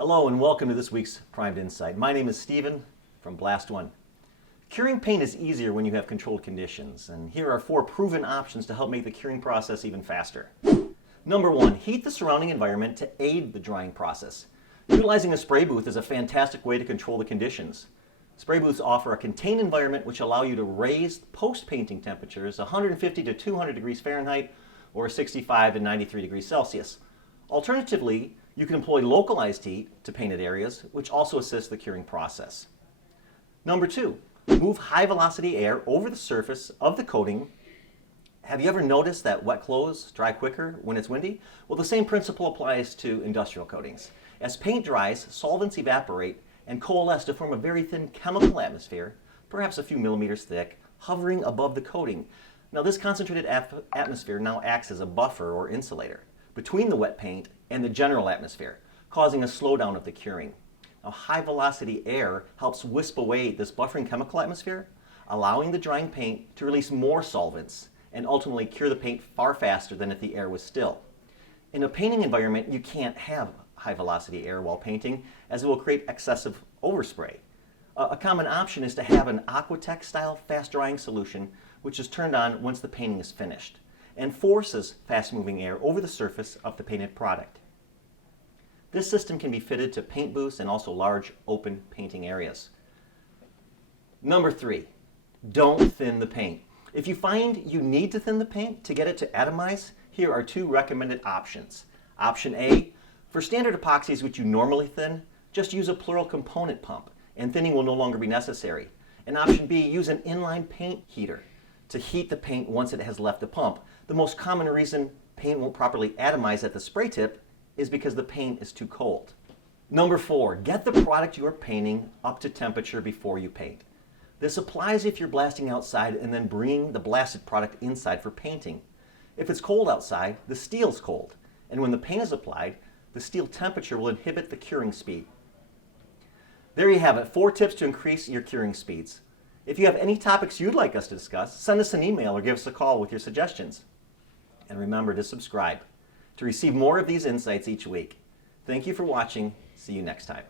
Hello and welcome to this week's Primed Insight. My name is Steven from BlastOne. Curing paint is easier when you have controlled conditions, and here are 4 proven options to help make the curing process even faster. Number 1, heat the surrounding environment to aid the drying process. Utilizing a spray booth is a fantastic way to control the conditions. Spray booths offer a contained environment which allow you to raise post-painting temperatures 150 to 200 degrees Fahrenheit or 65 to 93 degrees Celsius. Alternatively, you can employ localized heat to painted areas, which also assists the curing process. Number 2, move high velocity air over the surface of the coating. Have you ever noticed that wet clothes dry quicker when it's windy? Well, the same principle applies to industrial coatings. As paint dries, solvents evaporate and coalesce to form a very thin chemical atmosphere, perhaps a few millimeters thick, hovering above the coating. Now, this concentrated atmosphere now acts as a buffer or insulator between the wet paint and the general atmosphere, causing a slowdown of the curing. Now, high velocity air helps wisp away this buffering chemical atmosphere, allowing the drying paint to release more solvents and ultimately cure the paint far faster than if the air was still. In a painting environment, you can't have high velocity air while painting, as it will create excessive overspray. A common option is to have an Aquatech style fast drying solution, which is turned on once the painting is finished and forces fast moving air over the surface of the painted product. This system can be fitted to paint booths and also large open painting areas. Number 3, don't thin the paint. If you find you need to thin the paint to get it to atomize, here are 2 recommended options. Option A, for standard epoxies which you normally thin, just use a plural component pump and thinning will no longer be necessary. And option B, use an inline paint heater to heat the paint once it has left the pump. The most common reason paint won't properly atomize at the spray tip is because the paint is too cold. Number 4, get the product you are painting up to temperature before you paint. This applies if you're blasting outside and then bringing the blasted product inside for painting. If it's cold outside, the steel's cold, and when the paint is applied, the steel temperature will inhibit the curing speed. There you have it, 4 tips to increase your curing speeds. If you have any topics you'd like us to discuss, send us an email or give us a call with your suggestions. And remember to subscribe to receive more of these insights each week. Thank you for watching. See you next time.